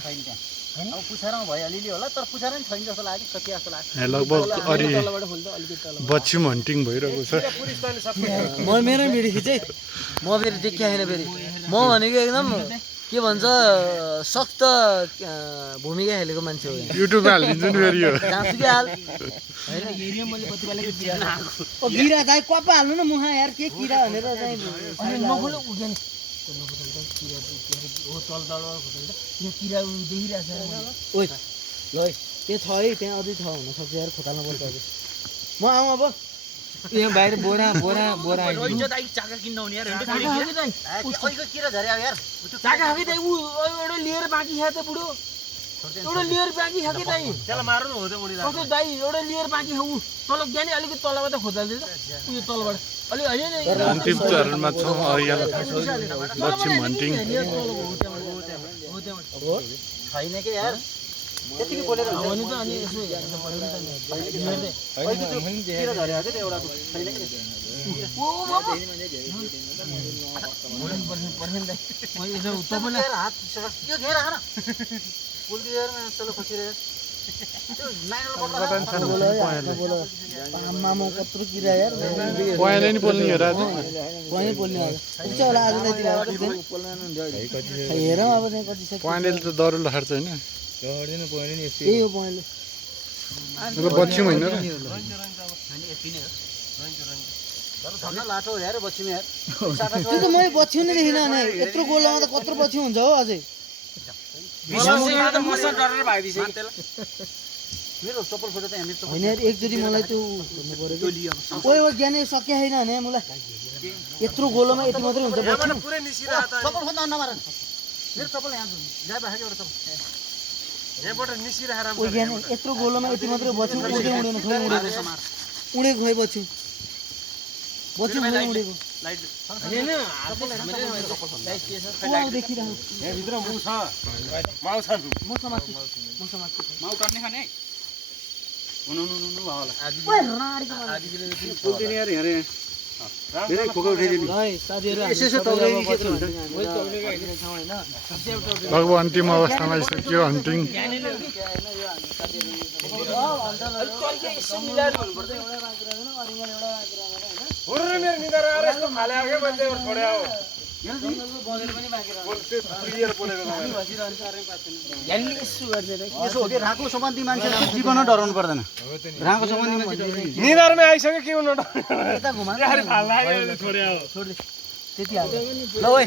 छैन त्यहाँ अब पुछारमा भयो अलिअलि होला तर पुछारा नि छैन जस्तो लाग्यो कति जस्तो लाग्छ लगभग अरे बच्ची हन्टिङ भइरहेको छ म मेरो भिडियो खिचेँ म फेरि देखिआएन फेरि म भनेको एकदम के भन्छ सख्त भूमिका खेलेको मान्छे हो युट्युबमा हालिदिन्छु नि फेरि यो जहाँसुकै हाल ओ किरा चाहिँ कपा हाल्नु न मुहा यार के किरा भनेर चाहिँ नफुल्नु उठ्दैन ओइ ल त्यो छ है त्यहाँ अझै छ हुनसक्छ यार खोताल्नु पर्छ अझै म आउँ अब यहाँ बाहिर बोरा चाका किन्न आउने यार किरा झरे अब यार चाका खाँदै दाइ ऊ एउटा लिएर बाँकी छ त बुढो एउटा लिएर बाँकी छ कि दाइ त्यसलाई मार्नु हो त्यो मुडी कस्तो दाइ एउटा लिएर बाँकी छ ऊ तल ज्ञानी अलिकति तलबाट खोज्दै उयो तलबाट अलि होइन अन्तिम चरणमा छौँ यहाँ बच्ची हन्टिङ छैन के यार त्यतिकै बोलेर भने त अनि यसो किरा झरे त्यो एउटा छैन कि ओ बाबा तपाईँलाई हात यो घेर हान पुल दिएर चलो खसिरहेको त्यो आमामा कत्रो किरा यार पहेँलै नि पोल्ने हो राजु कहीँ बोल्ने आज हुन्छ होला आज हेरौँ अब त्यहाँ कति छ पहेँले त दरुलो खार्छ होइन त्यही हो पहेँले बच्ची होइन र लाटो हेर बच्चीमा यार त्यो त मैले बच्ची नै देखिनँ अनि यत्रो गोलामा त कत्रो बच्ची हुन्छ हो अझै मेरो चप्पल फोटो त हामी होइन यार एकचोटि मलाई त्यो भन्नु पऱ्यो ओइ ओ ज्ञानै सकिया छैन भने मलाई यत्रो गोलोमा यति मात्रै हुन्छ बच्ची चप्पल खोज्न नमार मेरो चप्पल यहाँ जाय बाहेक एउटा चप्पल ओ ज्ञान यत्रो गोलोमा यति मात्रै बच्ची उडेन खै उडेको खै बच्ची बच्ची उडेको लगभग अन्तिम अवस्थामा आइसक्यो हन्टिङ यसो हो कि राको सम्बन्धी मान्छे जीवन डराउनु पर्दैन राको सम्बन्धी मान्छे निधारमा आइसक्यो के हुनु त्यति हाल्छ ल ओइ